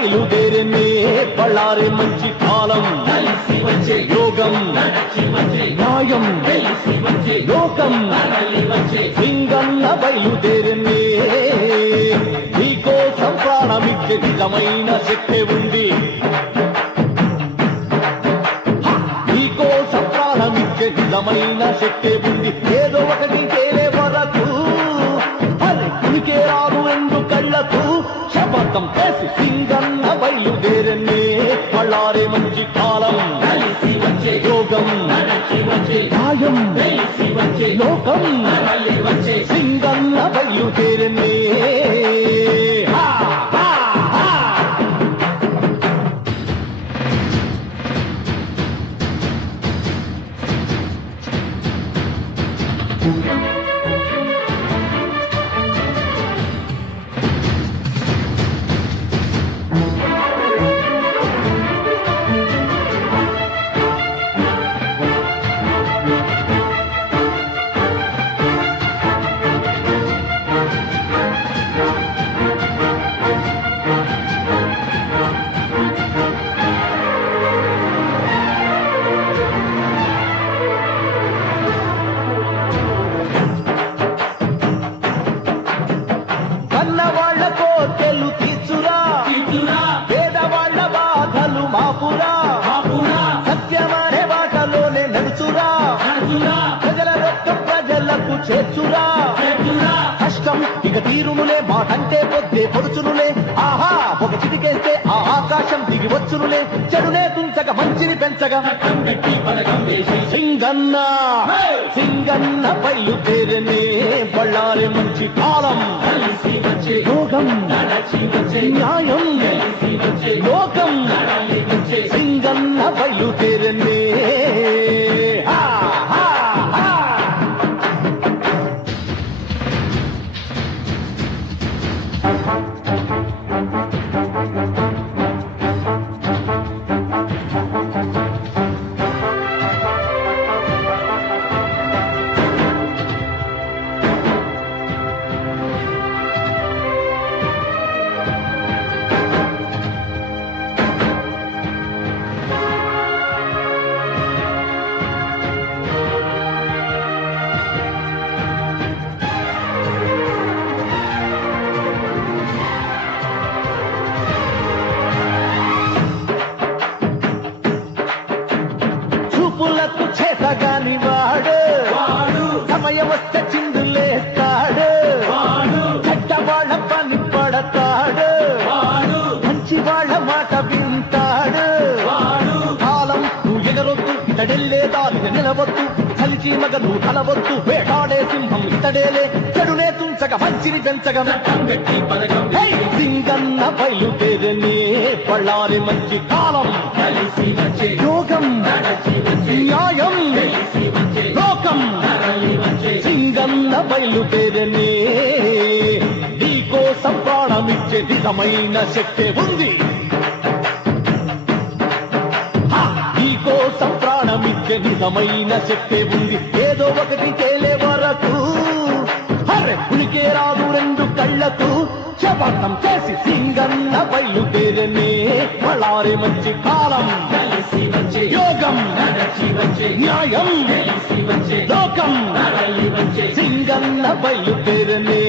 బయలుదేరనే బళ్ళారే మంచి కాలం యోగం న్యాయం లోకం సింగన్న బయలుదేరనే నీకోసం ప్రాణమిచ్చే నిజమైన శక్తి ఉంది నీకోసం ప్రాణమిచ్చే నిజమైన శక్తి ఉంది ఏదో ఒకటి తేలే వరకు ఉనికే రాదు ఎందు కళ్ళకు శపథం చేసి సింగన్న బయలుదేరనే బళ్ళారే మంచి కాలం యోగం న్యాయం లోకం సింగన్న బయలుదేరనే చేర్చురా కష్టం ఇక తీరునులే మాటంటే పొద్దే పొడుచునులే ఆహా ఒక చిటికేస్తే ఆ ఆకాశం దిగి వచ్చునులే చెడునే తుంచక మంచిని పెంచగా సింగన్న సింగన్న బయలుదేరనే బళ్ళారే మంచి కాలం యోగం న్యాయం లోకం సింగన్న బయలుదేరనే చేతగాని వాడు సమయం వస్తే చిందులేస్తాడు చెడ్డవాళ్ళ పని పడతాడు మంచి వాళ్ళ మాట వింటాడు కాలం నువ్వు ఎగరొద్దు ఇతడెళ్ళే దారిని నిలవద్దు కలిసి మగ నువ్వు కలవద్దు వేటాడే సింహం ఇతడేలే చెడునే తుంచక మంచిని పెంచగా సింగన్న బయలుదేరనే బళ్ళారి మంచి కాలం యోగం న్యాయం లోకం సింగన్న బయలుదేరనే నీకోసం ప్రాణమిచ్చే నిజమైన శక్తి ఉంది నీకోసం ప్రాణమిచ్చే నిజమైన శక్తి ఉంది ఏదో ఒకటి తేలే వరకు ఉనికే రాదు రెండు కళ్ళకు శపథం చేసి సింగన్న బయలుదేరనే బళ్ళారే మంచి కాలం యోగం న్యాయం లోకం సింగన్న బయలుదేరనే